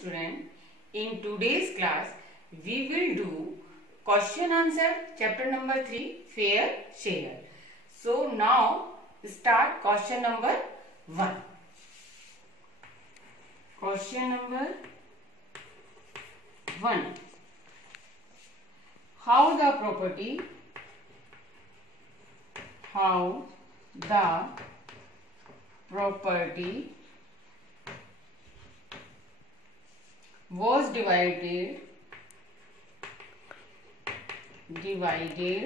student. In today's class, we will do question answer chapter number 3 fair share. So now start question number 1. Question number 1. How the property was divided between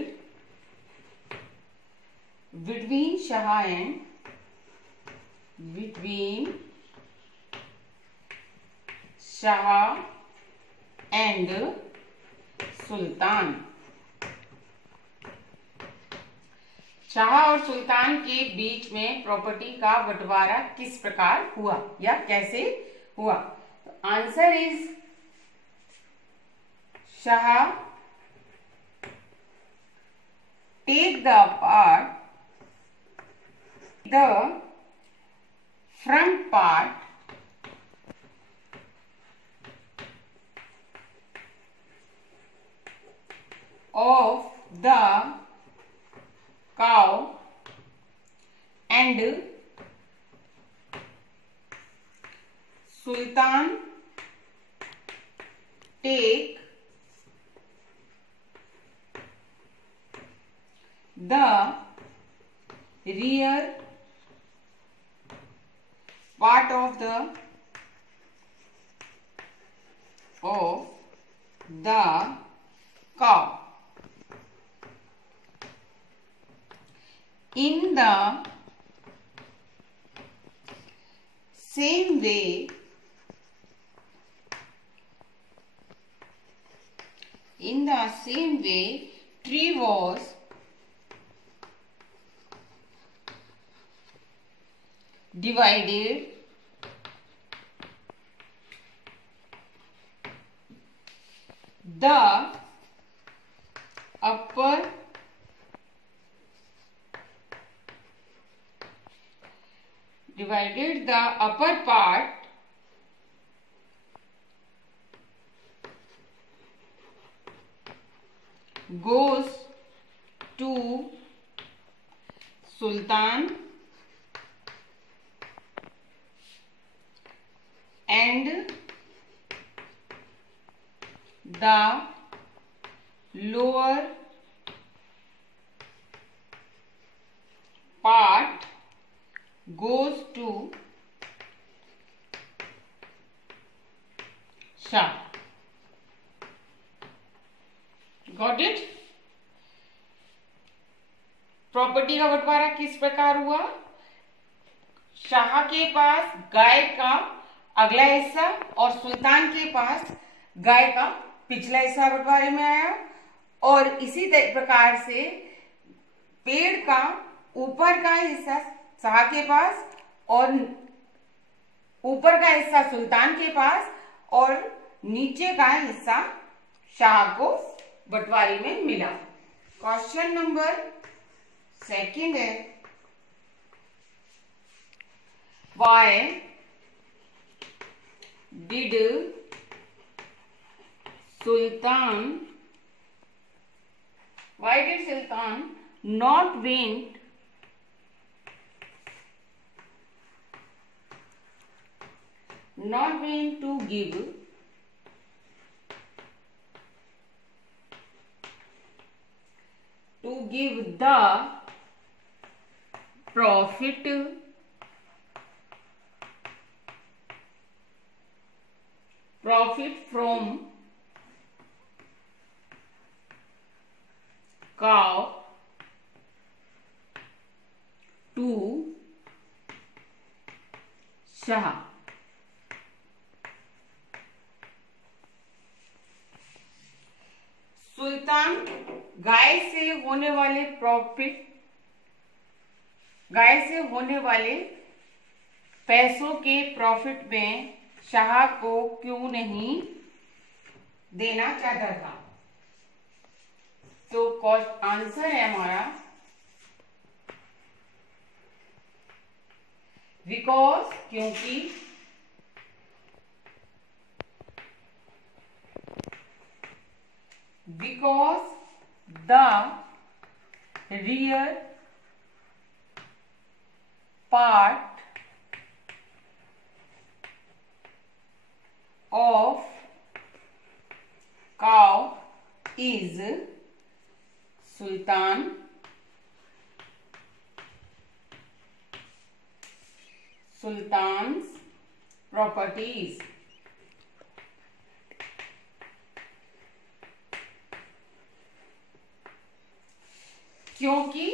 Shah and सुल्तान. शाह और सुल्तान के बीच में प्रॉपर्टी का बंटवारा किस प्रकार हुआ या कैसे हुआ? Answer is Shah take the front part of the cow and Sultan take the rear part of the cow. In the same way, tree was divided the upper part goes to Sultan and the lower part goes to Shah. Got it? Property का बंटवारा किस प्रकार हुआ? शाह के पास गाय का अगला हिस्सा और सुल्तान के पास गाय का पिछला हिस्सा बंटवारे में आया, और इसी प्रकार से पेड़ का ऊपर का हिस्सा शाह के पास और ऊपर का हिस्सा सुल्तान के पास और नीचे का हिस्सा शाह को बंटवारे में मिला. क्वेश्चन नंबर 2 है, why did Sultan not went to give the profit from cow to Shah? सुल्तान गाय से होने वाले पैसों के प्रॉफिट में शाह को क्यों नहीं देना चाहता था? तो आंसर है हमारा बिकॉज क्योंकि because the rear part of cow is Sultan's properties. क्योंकि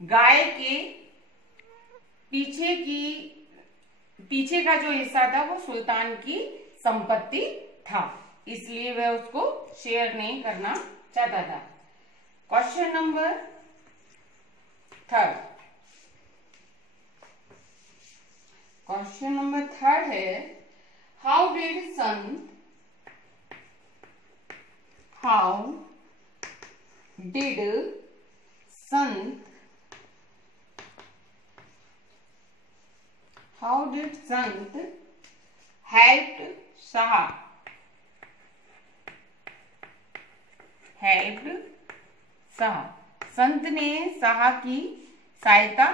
गाय के पीछे का जो हिस्सा था वो सुल्तान की संपत्ति था, इसलिए वह उसको शेयर नहीं करना चाहता था। Question number 3। क्वेश्चन नंबर 3 है, हाउ डिड संत helped शाह? संत ने शाह की सहायता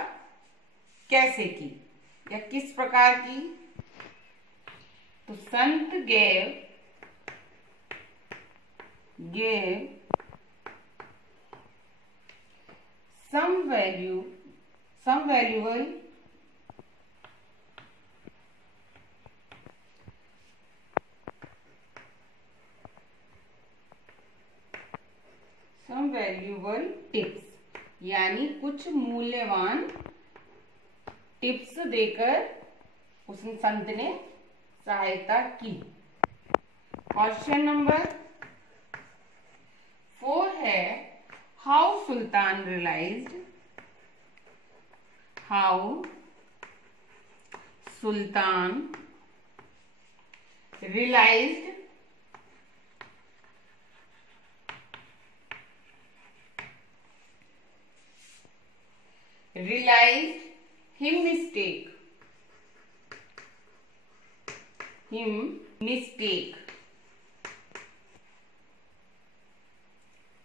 कैसे की या किस प्रकार की? तो संत gave some valuable टिप्स, यानी कुछ मूल्यवान टिप्स देकर उस संत ने सहायता की। क्वेश्चन नंबर 4 है, हाउ सुल्तान realized him mistake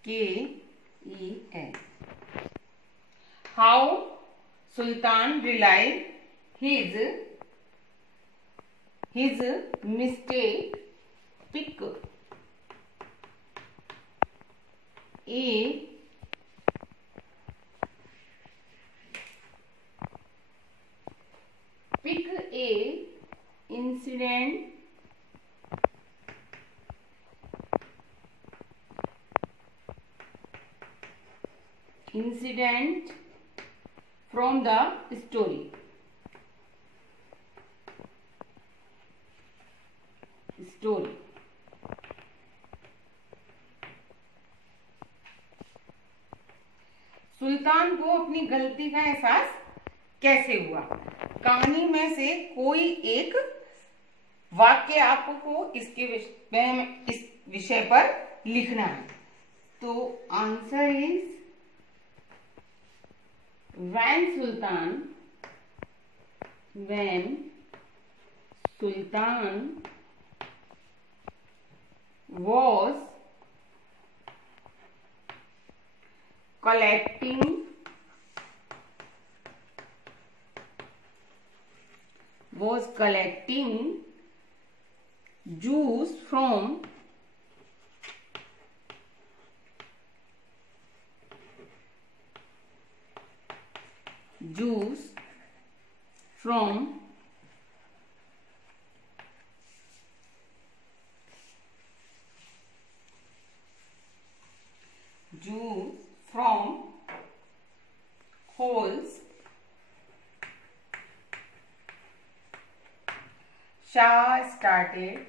KES. How Sultan realized his mistake? Pick a incident from the story. सुल्तान को अपनी गलती का एहसास कैसे हुआ? कहानी में से कोई एक वाक्य आपको इस विषय पर लिखना है। तो answer is, when Sultan was collecting juice from holes, Shah started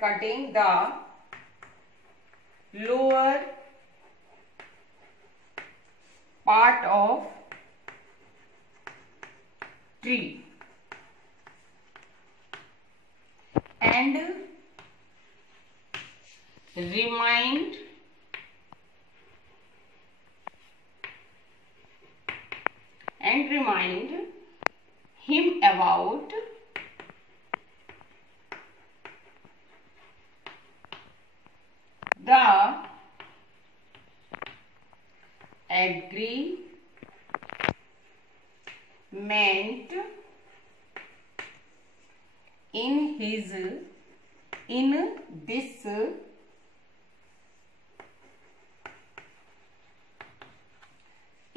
cutting the lower part of tree and and remind him about the agreement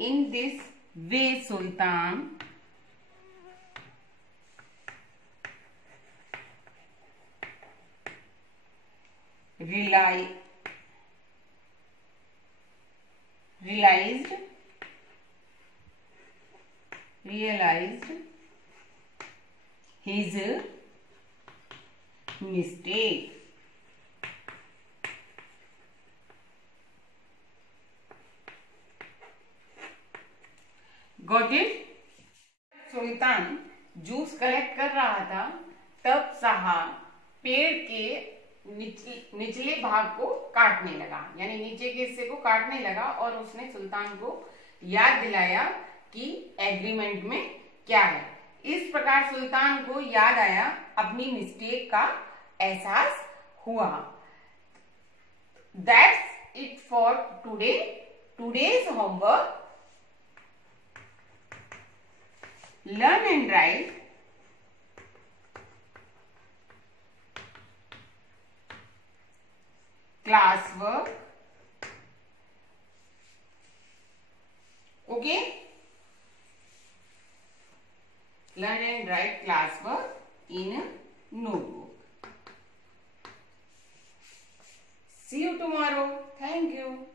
in this way, Sultan. Realized his mistake. Got it? Sultan juice collect कर रहा था तब शाह पेड़ के निचले भाग को काटने लगा, यानी नीचे के हिस्से को काटने लगा, और उसने सुल्तान को याद दिलाया कि एग्रीमेंट में क्या है। इस प्रकार सुल्तान को याद आया, अपनी मिस्टेक का एहसास हुआ। That's it for today. Today's homework, learn and write classwork. Okay, learn and write classwork in a notebook. See you tomorrow. Thank you.